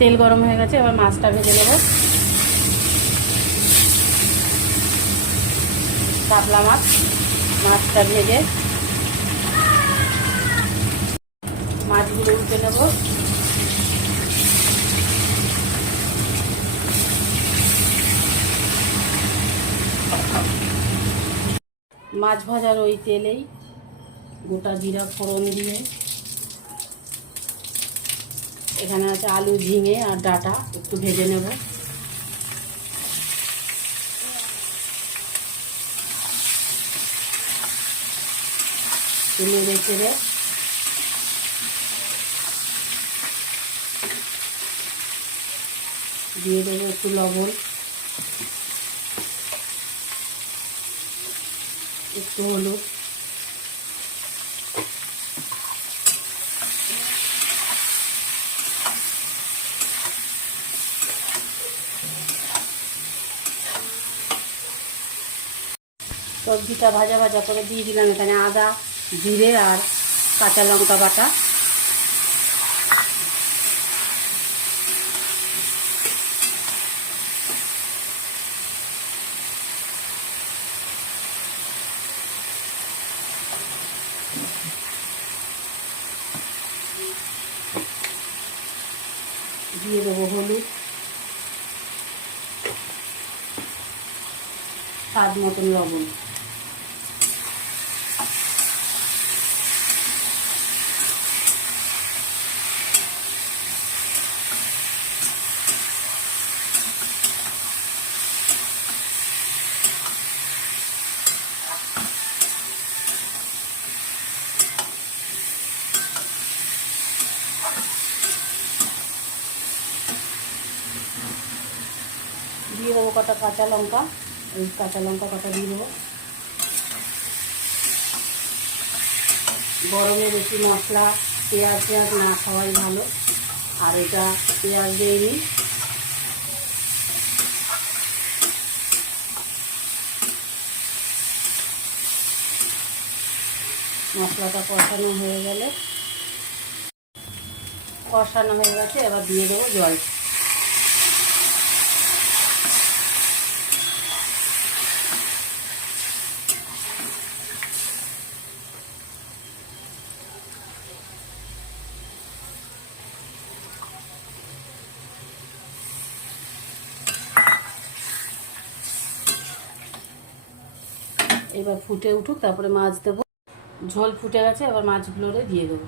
তেল গরম হয়ে গেছে, এবার মাছটা ভেজে নেব। কাতলা মাছ, মাছটা ভেজে মাছগুলো উঠে নেব। মাছ ভাজার ওই তেলেই গোটা জিরা ফোড়ন দিয়ে এখানে আছে আলু, ঝিঙে আর ডাটা, একটু ভেজে নেব। নেড়ে চেড়ে দিয়ে দেবো একটু লবণ। একটু হলুদ। সবজিটা ভাজা ভাজা করে দিয়ে দিলাম। এখানে আদা, জিরে আর কাঁচা লঙ্কা বাটা। দিয়ে দেবো হলুদ। স্বাদ মতন লবণ। দিয়ে দেবো কটা কাঁচা লঙ্কা, এই কাঁচা লঙ্কা কটা দিয়ে দেবো। গরমে বেশি মশলা, পেঁয়াজ পেঁয়াজ না খাওয়াই ভালো। আর এটা পেঁয়াজ দিইনি মশলাটা কষানো হয়ে গেলে কষানো হয়ে গেছে, এবার দিয়ে দেবো জল। এবার ফুটে উঠুক তারপরে মাছ দেবো। ঝোল ফুটে গেছে এবার মাছগুলোরে দিয়ে দেবো।